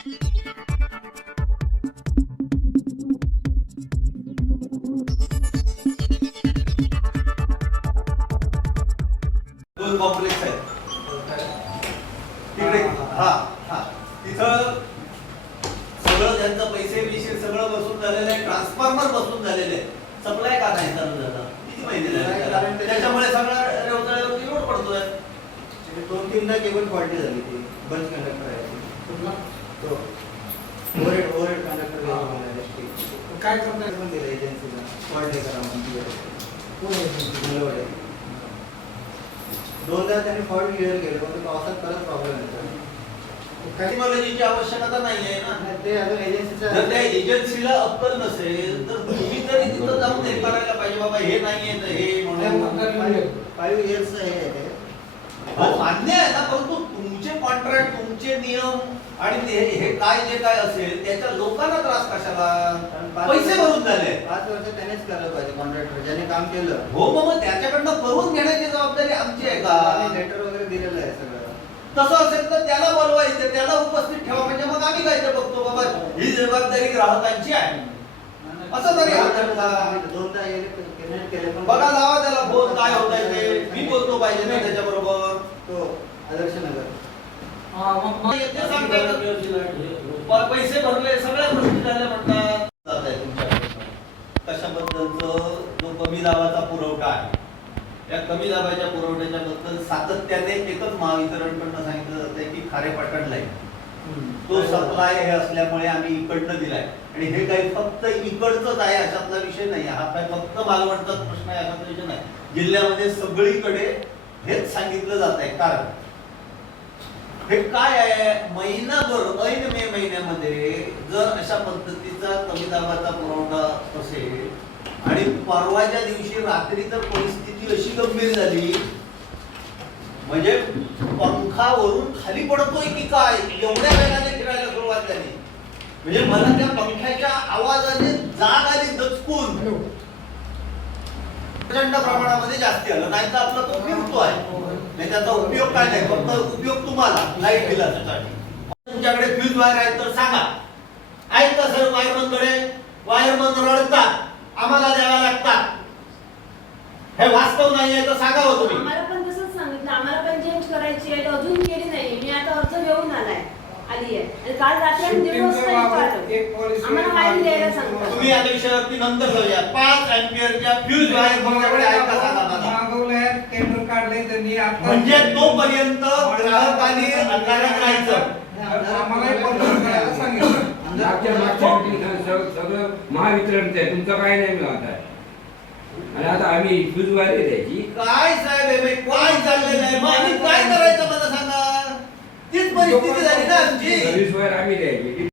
दोन कॉम्प्लेक्स आहेत तिकडे. हा हा तिथं सगळं त्यांचं पैसे बिसे सगळं बसून झालेलं आहे, ट्रान्सफॉर्मर बसून झालेले आहे. सप्लाय का नाही चालू झाला? किती महिने झाले? त्याच्यामुळे सगळं रेवतळ्यावरती लोड पडतोय. 2-3दा केबल फॉल्टी झाली ती बंद कंडक्टर आहे तो ओव्हरहेड कंडक्टर काय करताय? पण दिलं एजन्सीला फॉल्ट हे करा म्हणून. दोनदा त्यांनी फॉल्ट क्लिअर केलं पण पावसात परत प्रॉब्लेम येतो. टेक्नॉलॉजीची आवश्यकता नाहीये ना. ते अजून एजन्सीचा जर त्या एजन्सीला अक्कल नसेल तर तुम्ही तरी तिथं जाऊन हे करायला पाहिजे. बाबा हे नाहीये तर हे म्हणून 5 इयर्सचं हे आहे. हो मान्य आहे ना, परंतु तुमचे कॉन्ट्रॅक्ट तुमचे नियम आणि हे काय जे काय असेल त्याच्या लोकांना त्रास कशाला? पैसे भरून झाले. 5 वर्ष त्यानेच करायला पाहिजे कॉन्ट्रॅक्टर ज्याने काम केलं. हो मग त्याच्याकडनं करून घेण्याची जबाबदारी आमची आहे का? लेटर वगैरे दिलेलं आहे सगळं. तसं असेल तर त्याला बोलवायचं, त्याला उपस्थित ठेवा. म्हणजे मग आम्ही काय ते बघतो बाबा ही जबाबदारी ग्राहकांची आहे असं तरी दोनदा केले पण बघा. लावा त्याला फोन, काय होत आहे ते मी बोलतो पाहिजे ना त्याच्याबरोबर. तो आदर्श नगर ते सांगतात पैसे भरले सगळ्या गोष्टी झाल्या म्हणतात. जात आहे तुमच्याकडे कशाबद्दलचं जो कमी दाबाचा पुरवठा आहे या कमी दाबाच्या पुरवठ्याच्या बद्दल सातत्याने एकच महावितरणकडनं सांगितलं जातंय की खारेपाटण लाईन तो सप्लाय हे असल्यामुळे आम्ही इकडनं दिलाय. आणि हे काही फक्त इकडचंच आहे अशातला विषय नाही. हा काय फक्त मालवणचाच प्रश्न आहे अशातला विषय नाही. जिल्ह्यामध्ये सगळीकडे हेच सांगितलं जात आहे. कारण हे काय आहे, महिनाभर ऐन मे महिन्यामध्ये जर अशा पद्धतीचा कमी दाबाचा पुरवठा असेल आणि परवाच्या दिवशी रात्री तर परिस्थिती अशी गंभीर झाली म्हणजे पंखावरून खाली पडतोय की काय एवढ्या वेगाने फिरायला सुरुवात झाली. म्हणजे मला त्या पंख्याच्या आवाजाने जाग आली दचकून. प्रचंड प्रमाणामध्ये जास्ती आलं. नाही तर आपला तो फिरतो आहे नाही त्याचा उपयोग काय नाही, फक्त उपयोग तुम्हाला लाईट बिलासाठी. तुमच्याकडे फ्यूज वायर आहेत तर सांगा. आहेत का सर वायरमनकडे? वायरमन रडतात, आम्हाला द्याव्या लागतात. हे वास्तव नाही आहे तर सांगा हो तुम्ही. आम्हाला पण तसंच सांगितलं. आम्हाला पण चेंज करायची आहे, अजून केली नाही. मी आता अर्ज घेऊन आली आहे आणि काल रात्री आम्ही 1:30 वाजता आम्हाला वायर द्यायला सांगतात. तुम्ही या विषयावरती नंतर जाऊया. 5 अँपिअरच्या फ्यूज वायर तुमच्याकडे आहेत का सांगा मला. मागवलंय, टेंडर काढलंय त्यांनी आता. म्हणजे तोपर्यंत ग्राहकांनी अंधारात राहायचं. आम्हाला पण करायला सांगितलं. सगळं महावितरणचं आहे, तुमचं काय नाही मिळत आहे. आणि आता आम्ही फ्यूज वायर द्यायची काय साहेब हे काय चाललेलं आहे? मग आम्ही काय करायचं मला सांगा. तीच परिस्थिती झाली ना आमची. सर्व्हिस वायर आम्ही द्यायची.